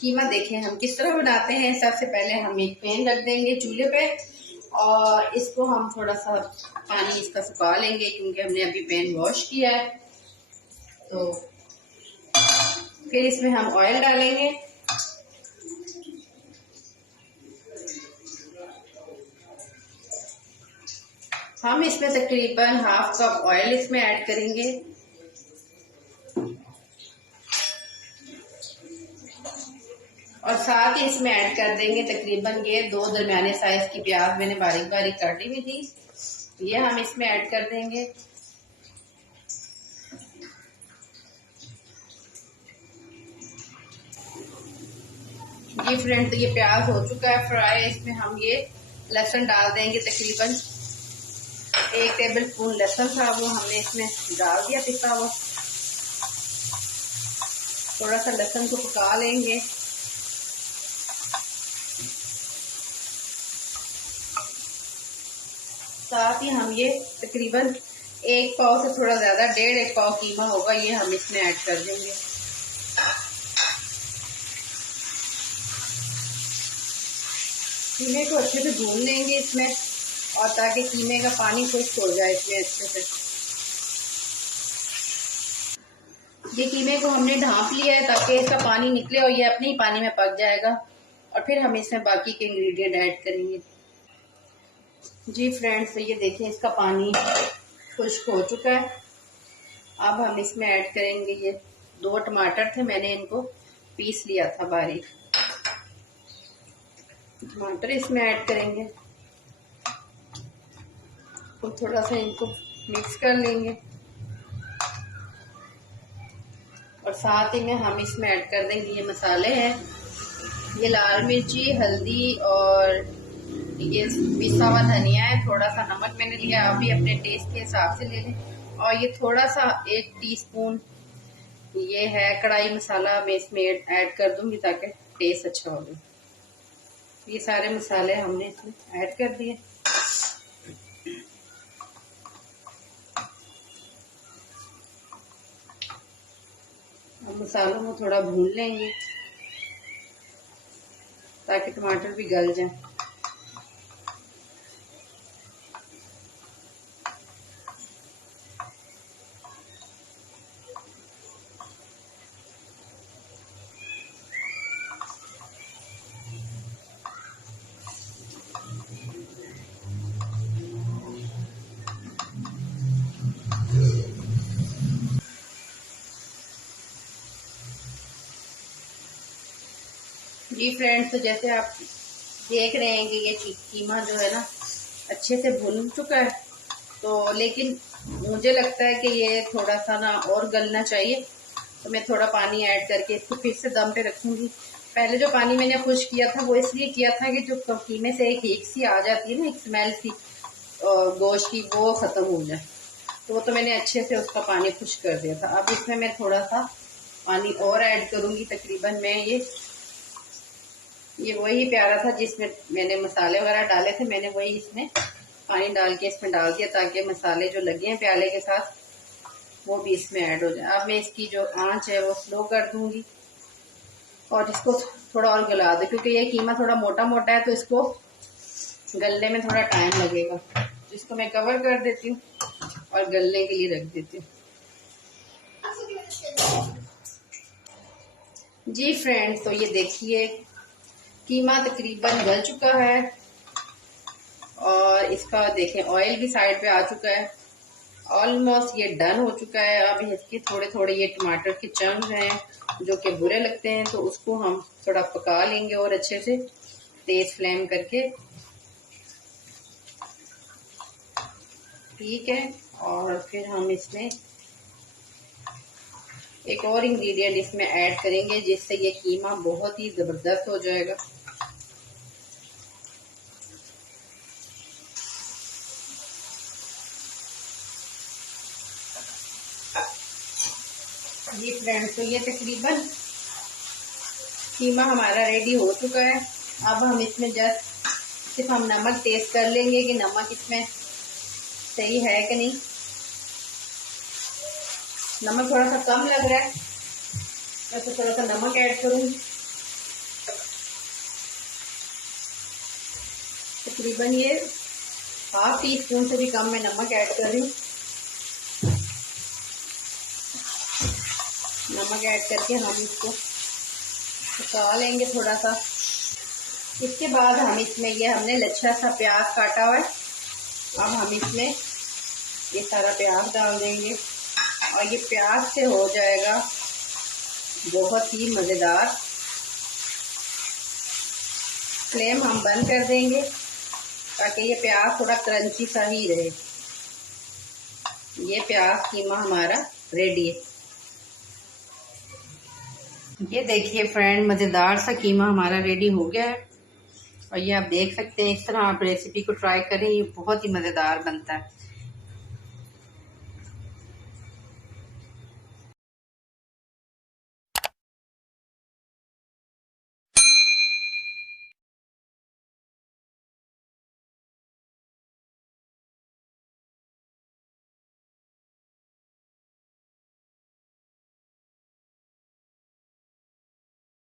कीमा देखें हम किस तरह बनाते हैं। सबसे पहले हम एक पैन रख देंगे चूल्हे पे और इसको हम थोड़ा सा पानी इसका सुखा लेंगे क्योंकि हमने अभी पैन वॉश किया है। तो फिर इसमें हम ऑयल डालेंगे। हम इसमें तकरीबन हाफ कप ऑयल इसमें ऐड करेंगे और साथ ही इसमें ऐड कर देंगे तकरीबन ये 2 दरमियाने साइज की प्याज मैंने बारीक बारीक काटी हुई थी, ये हम इसमें ऐड कर देंगे। जी फ्रेंड, तो ये प्याज हो चुका है फ्राई। इसमें हम ये लहसुन डाल देंगे, तकरीबन 1 टेबल स्पून लहसुन था वो हमने इसमें डाल दिया पिसा हुआ। थोड़ा सा लहसुन को पका लेंगे। साथ ही हम ये तकरीबन 1 पाव से थोड़ा ज्यादा 1.5 पाव कीमा होगा, ये हम इसमें ऐड कर देंगे। कीमे को अच्छे से भून लेंगे इसमें और ताकि कीमे का पानी खुश्क हो जाए इसमें अच्छे से। ये कीमे को हमने ढाँप लिया है ताकि इसका पानी निकले और ये अपने ही पानी में पक जाएगा और फिर हम इसमें बाकी के इंग्रेडिएंट ऐड करेंगे। जी फ्रेंड्स, तो ये देखें इसका पानी खुश्क हो चुका है। अब हम इसमें ऐड करेंगे ये 2 टमाटर थे, मैंने इनको पीस लिया था बारीक। टमाटर इसमें ऐड करेंगे और थोड़ा सा इनको मिक्स कर लेंगे और साथ ही में हम इसमें ऐड कर देंगे ये मसाले हैं, ये लाल मिर्ची, हल्दी और ये पिसा हुआ धनिया है। थोड़ा सा नमक मैंने लिया, आप भी अपने टेस्ट के हिसाब से ले लें। और ये थोड़ा सा 1 टीस्पून ये है कढ़ाई मसाला, मैं इसमें ऐड कर दूंगी ताकि टेस्ट अच्छा हो जाए। ये सारे मसाले हमने इसमें ऐड कर दिए। अब मसालों को थोड़ा भून लेंगे ताकि टमाटर भी गल जाए। जी फ्रेंड्स, तो जैसे आप देख रहे हैं कि ये कीमा जो है ना अच्छे से भुन चुका है, तो लेकिन मुझे लगता है कि ये थोड़ा सा ना और गलना चाहिए, तो मैं थोड़ा पानी ऐड करके इसको फिर से दम पे रखूंगी। पहले जो पानी मैंने खुश किया था वो इसलिए किया था कि जो कीमे से एक हीक सी आ जाती है ना, एक स्मेल सी गोश्त की, वो खत्म हो जाए। तो वो तो मैंने अच्छे से उसका पानी खुश कर दिया था। अब इसमें मैं थोड़ा सा पानी और ऐड करूंगी। तकरीबन मैं ये वही प्यारा था जिसमें मैंने मसाले वगैरह डाले थे, मैंने वही इसमें पानी डाल के इसमें डाल दिया ताकि मसाले जो लगे हैं प्याले के साथ वो भी इसमें ऐड हो जाए। अब मैं इसकी जो आंच है वो स्लो कर दूंगी और इसको थोड़ा और गला दूं, क्योंकि ये कीमा थोड़ा मोटा मोटा है तो इसको गलने में थोड़ा टाइम लगेगा। तो इसको मैं कवर कर देती हूँ और गलने के लिए रख देती हूँ। जी फ्रेंड्स, तो ये देखिए कीमा तकरीबन गल चुका है और इसका देखें ऑयल भी साइड पे आ चुका है। ऑलमोस्ट ये डन हो चुका है। अब इसके थोड़े थोड़े ये टमाटर के चंक्स हैं जो कि बुरे लगते हैं, तो उसको हम थोड़ा पका लेंगे और अच्छे से तेज फ्लेम करके, ठीक है। और फिर हम इसमें एक और इंग्रेडिएंट इसमें ऐड करेंगे जिससे ये कीमा बहुत ही जबरदस्त हो जाएगा। जी फ्रेंड्स, तो ये तकरीबन कीमा हमारा रेडी हो चुका है। अब हम इसमें जस्ट सिर्फ हम नमक टेस्ट कर लेंगे कि नमक इसमें सही है कि नहीं। नमक थोड़ा सा कम लग रहा है, मैं तो थोड़ा सा नमक ऐड करूंगी। तकरीबन ये हाफ टी स्पून से भी कम मैं नमक ऐड कर रही हूँ। नमक ऐड करके हम इसको पका लेंगे थोड़ा सा। इसके बाद हम इसमें ये हमने लच्छा सा प्याज काटा हुआ है, अब हम इसमें ये सारा प्याज डाल देंगे और ये प्याज से हो जाएगा बहुत ही मज़ेदार। फ्लेम हम बंद कर देंगे ताकि ये प्याज थोड़ा क्रंची सा ही रहे। ये प्याज कीमा हमारा रेडी है। ये देखिए फ्रेंड, मज़ेदार सा कीमा हमारा रेडी हो गया है और ये आप देख सकते हैं। इस तरह आप रेसिपी को ट्राई करें, ये बहुत ही मज़ेदार बनता है।